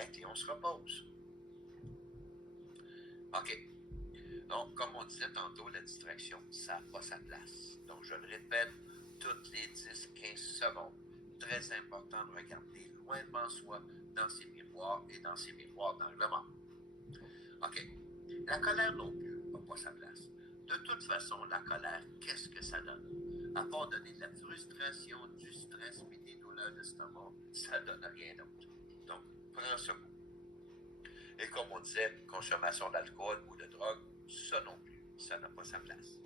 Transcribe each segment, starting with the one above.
s'arrête et on se repose. OK. Donc, comme on disait tantôt, la distraction, ça n'a pas sa place. Donc, je le répète, toutes les 10-15 secondes, très important de regarder loin devant soi, dans ses miroirs et dans ses miroirs d'angle mort. OK. La colère non plus n'a pas sa place. De toute façon, la colère, qu'est-ce que ça donne? À part donner de la frustration, du stress et des douleurs d'estomac, ça ne donne rien d'autre. Donc, prends ce coup. Et comme on disait, consommation d'alcool ou de drogue, ça non plus, ça n'a pas sa place.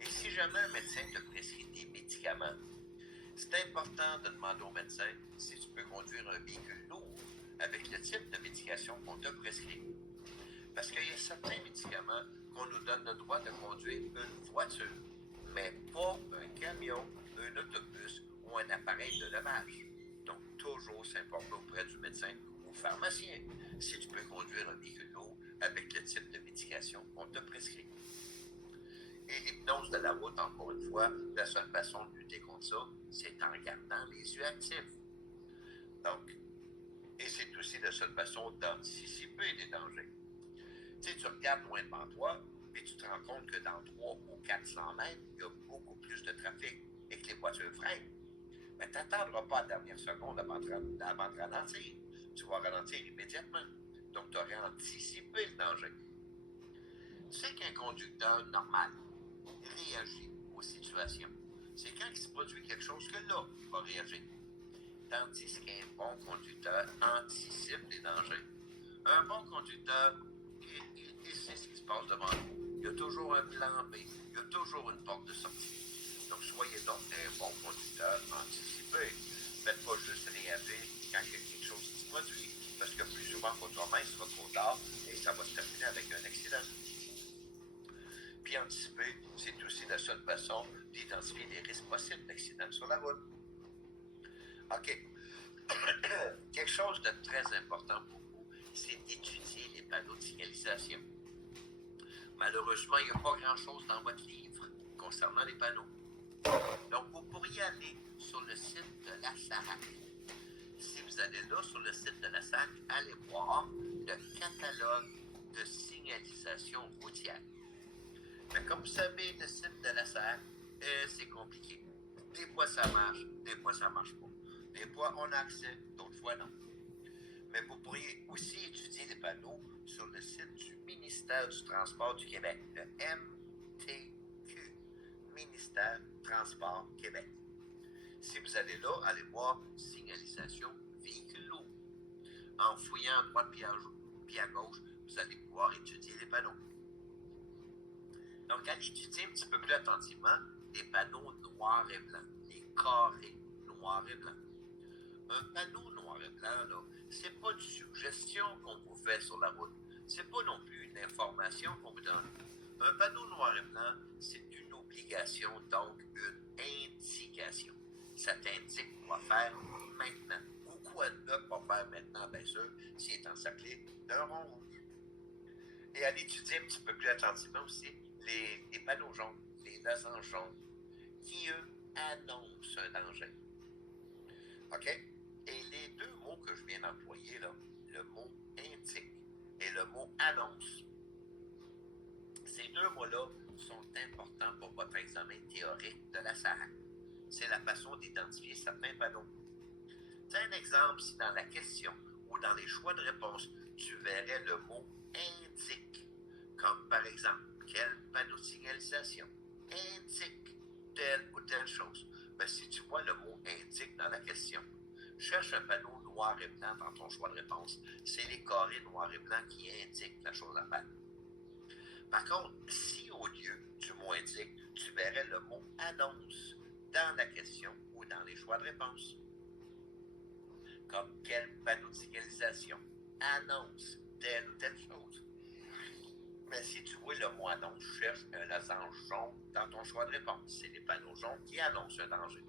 Et si jamais un médecin te prescrit des médicaments, c'est important de demander au médecin si tu peux conduire un véhicule lourd avec le type de médication qu'on te prescrit. Parce qu'il y a certains médicaments qu'on nous donne le droit de conduire une voiture, mais pas un camion, un autobus ou un appareil de lavage. Donc, toujours s'informer auprès du médecin ou pharmacien si tu peux conduire un véhicule lourd avec le type de médication qu'on te prescrit. Et l'hypnose de la route, encore une fois, la seule façon de lutter contre ça, c'est en gardant les yeux actifs. Donc, et c'est aussi la seule façon d'anticiper les dangers. Tu sais, tu regardes loin devant toi, puis tu te rends compte que dans 300 ou 400 mètres, il y a beaucoup plus de trafic et que les voitures freinent. Mais tu n'attendras pas à la dernière seconde avant de ralentir. Tu vas ralentir immédiatement. Donc, tu aurais anticipé le danger. Tu sais qu'un conducteur normal réagit aux situations. C'est quand il se produit quelque chose que là, il va réagir. Tandis qu'un bon conducteur anticipe les dangers. Un bon conducteur, il sait ce qui se passe devant nous. Il y a toujours un plan B. Il y a toujours une porte de sortie. Donc, soyez donc un bon conducteur anticipé. Faites pas juste réagir quand il y a quelque chose qui se produit. Parce que plus souvent, votre moment sera trop tard et ça va se terminer avec un accident. Puis anticiper, c'est aussi la seule façon d'identifier les risques possibles d'accidents sur la route. OK. Quelque chose de très important pour vous, c'est d'étudier les panneaux de signalisation. Malheureusement, il n'y a pas grand-chose dans votre livre concernant les panneaux. Donc, vous pourriez aller sur le site de la SAC. Si vous allez là, sur le site de la SAC, allez voir le catalogue de signalisation routière. Mais comme vous savez, le site de la SAC, c'est compliqué. Des fois, ça marche, des fois, ça ne marche pas. Des fois, on a accès, d'autres fois, non. Mais vous pourriez aussi étudier les panneaux sur le site du ministère du Transport du Québec, le MTQ, Ministère du Transport Québec. Si vous allez là, allez voir signalisation véhicule lourd. En fouillant à droite puis à gauche, vous allez pouvoir étudier les panneaux. Donc, allez étudier un petit peu plus attentivement les panneaux noirs et blancs, les carrés noirs et blancs. Un panneau noir et blanc, là, c'est pas une suggestion qu'on vous fait sur la route. C'est pas non plus une information qu'on vous donne. Un panneau noir et blanc, c'est une obligation, donc une indication. Ça t'indique quoi faire maintenant. Ou quoi ne pas faire maintenant, bien sûr, s'il est encerclé d'un rond rouge. Et à l'étudier un petit peu plus attentivement aussi les panneaux jaunes, les losanges jaunes, qui, eux, annoncent un danger. OK? Et les deux mots que je viens d'employer, là, le mot indique et le mot annonce, ces deux mots-là sont importants pour votre examen théorique de la SAC. C'est la façon d'identifier certains panneaux. C'est un exemple si dans la question ou dans les choix de réponse, tu verrais le mot indique, comme par exemple, quel panneau de signalisation indique telle ou telle chose. Ben, si tu vois le mot indique dans la question, cherche un panneau noir et blanc dans ton choix de réponse. C'est les carrés noirs et blancs qui indiquent la chose à faire. Par contre, si au lieu du mot indique, tu verrais le mot annonce dans la question ou dans les choix de réponse, comme quel panneau de signalisation annonce telle ou telle chose. Mais si tu vois le mot annonce, cherche un losange jaune dans ton choix de réponse. C'est les panneaux jaunes qui annoncent un danger.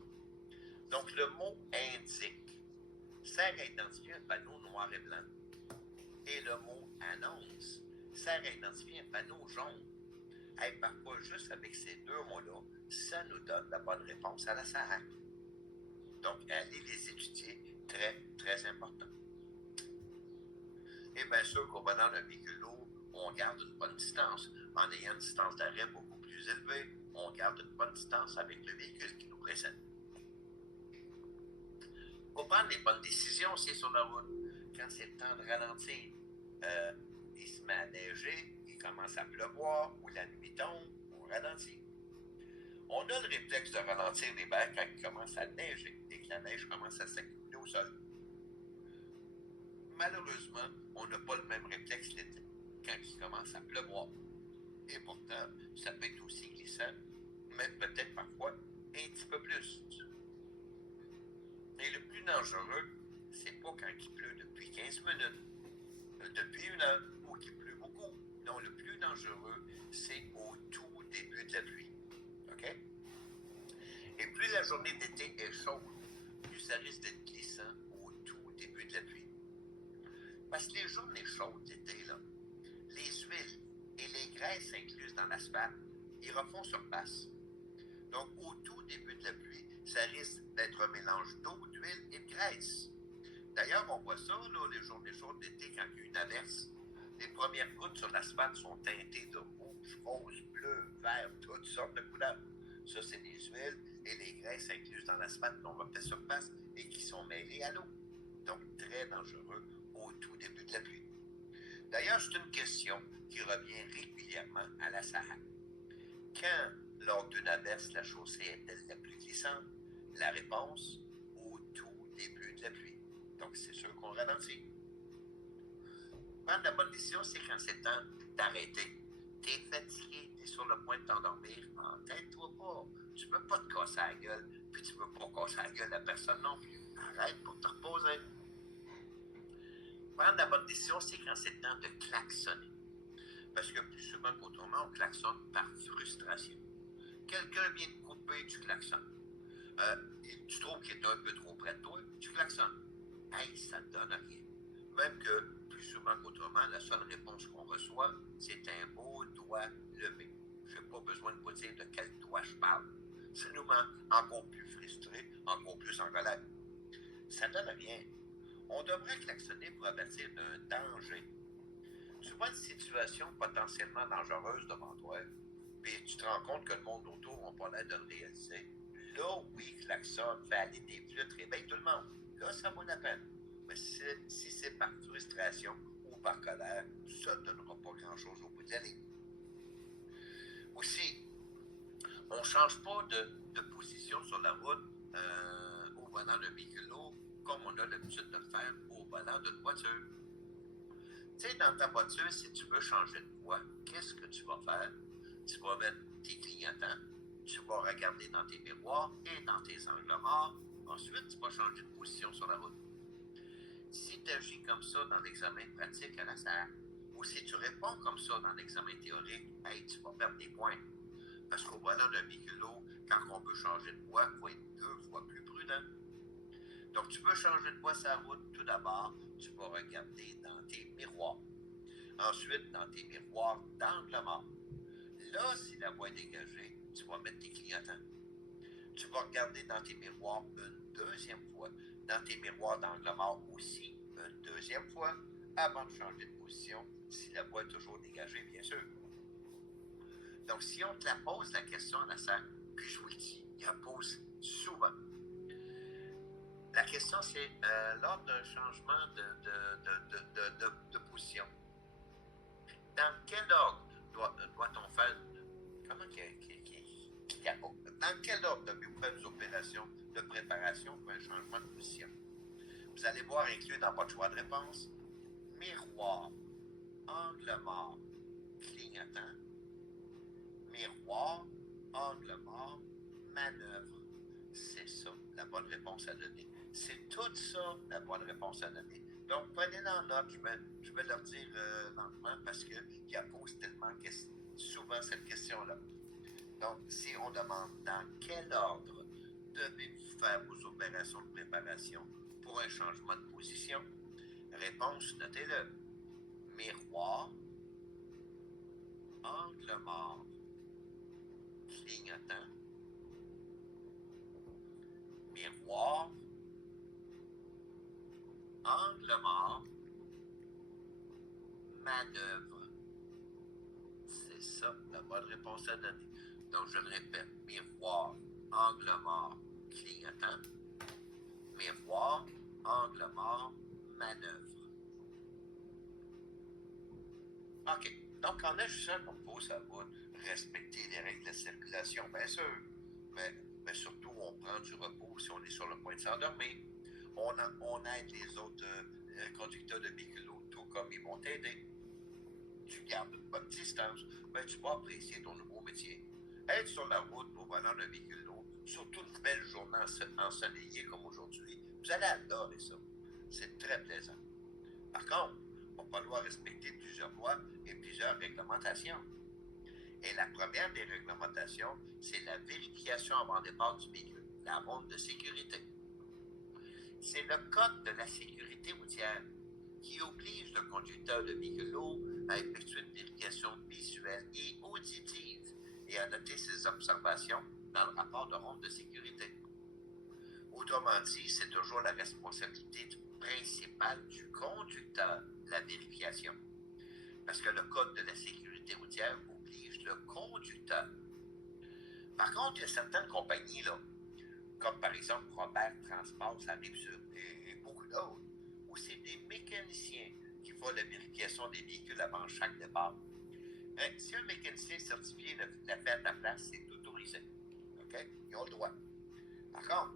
Donc, le mot indique sert à identifier un panneau noir et blanc. Et le mot annonce sert à identifier un panneau jaune. Hey, parfois, juste avec ces deux mots-là, ça nous donne la bonne réponse à la SAC. Donc, allez les étudier, très, très important. Et bien sûr qu'au volant d'un véhicule lourd, on garde une bonne distance. En ayant une distance d'arrêt beaucoup plus élevée, on garde une bonne distance avec le véhicule qui nous précède. Pour prendre les bonnes décisions aussi sur la route, quand c'est le temps de ralentir, il se met à neiger, il commence à pleuvoir, ou la nuit tombe, on ralentit. On a le réflexe de ralentir l'hiver quand il commence à neiger et que la neige commence à s'accumuler au sol. Malheureusement, on n'a pas le même réflexe l'été, quand il commence à pleuvoir. Et pourtant, ça peut être aussi glissant, mais peut-être parfois un petit peu plus. Et le plus dangereux, c'est pas quand il pleut depuis 15 minutes, depuis une heure, ou qu'il pleut beaucoup. Non, le plus dangereux, c'est au tout début de la pluie. OK? Et plus la journée d'été est chaude, plus ça risque d'être glissant au tout début de la pluie. Parce que les journées chaudes d'été, là, les huiles et les graisses incluses dans l'asphalte, ils refont surface. Donc, au tout début de la pluie, ça risque d'être un mélange d'eau, d'huile et de graisse. D'ailleurs, on voit ça, là, les journées chaudes d'été, quand il y a une averse. Les premières gouttes sur l'asphalte sont teintées de rouge, rose, bleu, vert, toutes sortes de couleurs. Ça, c'est les huiles et les graisses incluses dans l'asphalte qui ont refait surface et qui sont mêlées à l'eau. Donc, très dangereux au tout début de la pluie. D'ailleurs, c'est une question qui revient régulièrement à la Sahara. Quand, lors d'une averse, la chaussée est-elle la plus glissante? La réponse, au tout début de la pluie. Donc, c'est sûr qu'on ralentit. Prendre la bonne décision, c'est quand c'est temps d'arrêter. T'es fatigué, t'es sur le point de t'endormir, entête-toi pas. Tu peux pas te casser la gueule, puis tu peux pas casser la gueule à personne non plus. Arrête pour te reposer. Prendre la bonne décision, c'est quand c'est le temps de klaxonner. Parce que plus souvent qu'autrement, on klaxonne par frustration. Quelqu'un vient de couper, tu klaxonnes. Tu trouves qu'il est un peu trop près de toi, tu klaxonnes. Hey, ça ne donne rien. Même que plus souvent qu'autrement, la seule réponse qu'on reçoit, c'est un beau doigt levé. Je n'ai pas besoin de vous dire de quel doigt je parle. Ça nous rend encore plus frustrés, encore plus en colère. Ça ne donne rien. On devrait klaxonner pour avertir d'un danger. Tu vois une situation potentiellement dangereuse devant toi, puis tu te rends compte que le monde autour n'a pas l'air de le réaliser. Là, oui, klaxonne, fait aller des flûtes, réveille tout le monde. Là, ça vaut la peine. Mais si c'est par frustration ou par colère, ça ne donnera pas grand-chose au bout de la ligne. Aussi, on ne change pas de position sur la route au volant d'un véhicule lourd comme on a l'habitude de le faire au volant d'une voiture. Tu sais, dans ta voiture, si tu veux changer de voie, qu'est-ce que tu vas faire? Tu vas mettre tes clignotants, tu vas regarder dans tes miroirs et dans tes angles morts. Ensuite, tu vas changer de position sur la route. Si tu agis comme ça dans l'examen pratique à la serre, ou si tu réponds comme ça dans l'examen théorique, hey, tu vas perdre des points. Parce qu'au volant d'un véhicule lourd, quand on veut changer de voie, il faut être 2 fois plus prudent. Donc, tu veux changer de voie sur la route, tout d'abord, tu vas regarder dans tes miroirs. Ensuite, dans tes miroirs d'angle mort. Là, si la voie est dégagée, tu vas mettre tes clignotants. Tu vas regarder dans tes miroirs une deuxième fois, dans tes miroirs d'angle mort aussi une deuxième fois, avant de changer de position, si la voie est toujours dégagée, bien sûr. Donc, si on te la pose la question à la salle, puis je vous le dis, il la pose souvent. La question, c'est lors d'un changement de position, dans quel ordre doit-on faire, comment dans quel ordre devez-vous faire des opérations de préparation pour un changement de position? Vous allez voir inclus dans votre choix de réponse, miroir, angle mort, clignotant, miroir, angle mort, manœuvre. C'est ça, la bonne réponse à donner. C'est tout ça, la bonne réponse à donner. Donc, prenez-le en note. Je vais leur dire lentement parce qu'ils posent tellement souvent cette question-là. Donc, si on demande dans quel ordre devez-vous faire vos opérations de préparation pour un changement de position, réponse, notez-le. Miroir, angle mort, clignotant, miroir, angle mort, manœuvre. C'est ça la bonne réponse à donner. Donc, je le répète, miroir, angle mort, clignotant, miroir, angle mort, manœuvre. OK. Donc, en agissant comme faut, ça va respecter les règles de circulation, bien sûr. Mais surtout, on prend du repos si on est sur le point de s'endormir. On aide les autres conducteurs de véhicules, tout comme ils vont t'aider. Tu gardes une bonne distance, ben, tu vas apprécier ton nouveau métier. Être sur la route au volant d'un véhicule lourd, surtout une belle journée ensoleillée comme aujourd'hui, vous allez adorer ça. C'est très plaisant. Par contre, il va falloir respecter plusieurs lois et plusieurs réglementations. Et la première des réglementations, c'est la vérification avant départ du véhicule, la ronde de sécurité. C'est le code de la sécurité routière qui oblige le conducteur de véhicule lourd à effectuer une vérification visuelle et auditive et à noter ses observations dans le rapport de ronde de sécurité. Autrement dit, c'est toujours la responsabilité principale du conducteur, la vérification. Parce que le code de la sécurité routière oblige le conducteur. Par contre, il y a certaines compagnies, là, comme par exemple Robert Transport, ça arrive sur et beaucoup d'autres, où c'est des mécaniciens qui font la vérification des véhicules avant chaque départ. Si un mécanicien certifié l'a fait à ta place, c'est autorisé. OK? Ils ont le droit. Par contre,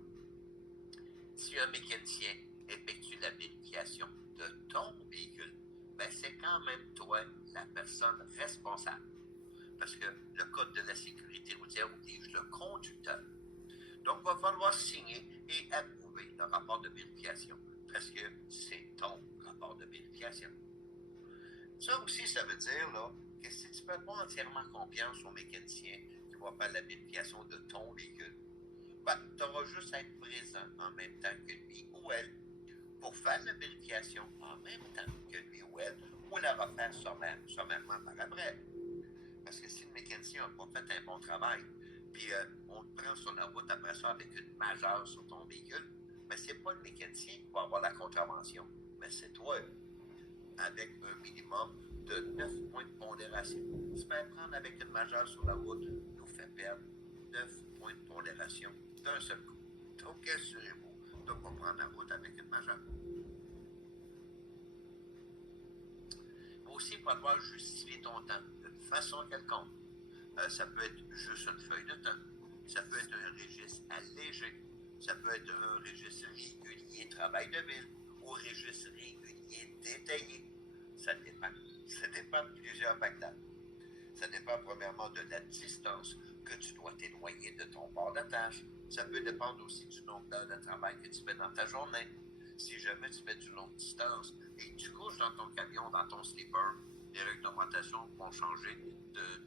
si un mécanicien effectue la vérification de ton véhicule, ben c'est quand même toi la personne responsable. Parce que le code de la sécurité routière oblige le conducteur. Donc, il va falloir signer et approuver le rapport de vérification. Parce que c'est ton rapport de vérification. Ça aussi, ça veut dire là, que si tu ne fais pas entièrement confiance au mécanicien qui va faire la vérification de ton véhicule, ben, tu auras juste à être présent en même temps que lui ou elle pour faire la vérification en même temps que lui ou elle ou la refaire sommairement par après. Parce que si le mécanicien n'a pas fait un bon travail, puis on te prend sur la route après ça avec une majeure sur ton véhicule, mais c'est pas le mécanicien qui va avoir la contravention, mais c'est toi, avec un minimum de 9 points de pondération. Se faire prendre avec une majeure sur la route nous fait perdre 9 points de pondération d'un seul coup. Donc, assurez-vous de ne pas prendre la route avec une majeure. Aussi, il va falloir justifier ton temps d'une façon quelconque. Ça peut être juste une feuille de temps. Ça peut être un registre allégé. Ça peut être un registre régulier travail de ville ou registre régulier détaillé. Ça dépend. Ça dépend de plusieurs facteurs. Ça dépend premièrement de la distance que tu dois t'éloigner de ton bord de tâche. Ça peut dépendre aussi du nombre d'heures de travail que tu fais dans ta journée. Si jamais tu fais du longue distance et que tu couches dans ton camion, dans ton sleeper, les réglementations vont changer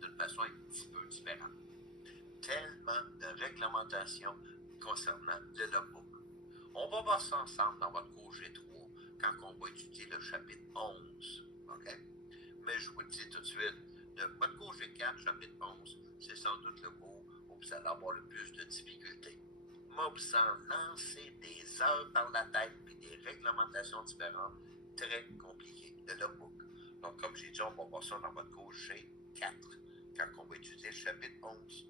d'une façon un petit peu différente. Tellement de réglementations concernant le logbook. On va voir ça ensemble dans votre cours G3 quand on va étudier le chapitre 11. OK? Mais je vous le dis tout de suite, votre cours G4, chapitre 11, c'est sans doute le cours où vous allez avoir le plus de difficultés. Moi, vous en lancez des heures par la tête et des réglementations différentes, très compliquées, le logbook. Donc, comme j'ai dit, on va voir ça dans votre cours G4, quand on va étudier le chapitre 11.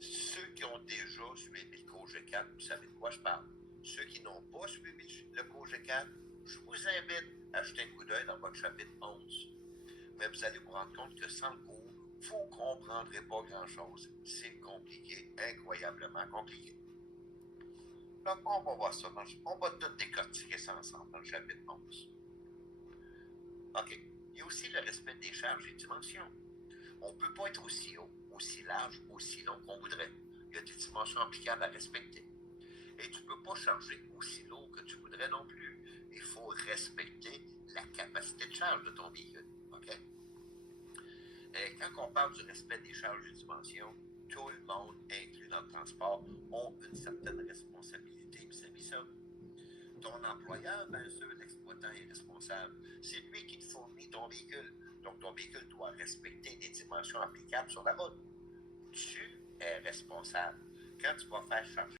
Ceux qui ont déjà suivi le cours G4, vous savez de quoi je parle. Ceux qui n'ont pas suivi le cours G4, je vous invite à jeter un coup d'œil dans votre chapitre 11. Mais vous allez vous rendre compte que sans le cours, vous ne comprendrez pas grand-chose. C'est compliqué, incroyablement compliqué. Donc, on va voir ça. On va tout décortiquer ça ensemble dans le chapitre 11. OK. Il y a aussi le respect des charges et dimensions. On ne peut pas être aussi haut, aussi large, aussi long qu'on voudrait. Il y a des dimensions applicables à respecter. Et tu ne peux pas charger aussi lourd que tu voudrais non plus. Il faut respecter la capacité de charge de ton véhicule. OK? Et quand on parle du respect des charges et dimensions, tout le monde, inclus dans le transport, ont une certaine responsabilité vis-à-vis ça. Ton employeur, bien sûr, l'exploitant est responsable. C'est lui qui te fournit ton véhicule. Donc, ton véhicule doit respecter les dimensions applicables sur la route. Tu es responsable. Quand tu vas faire charger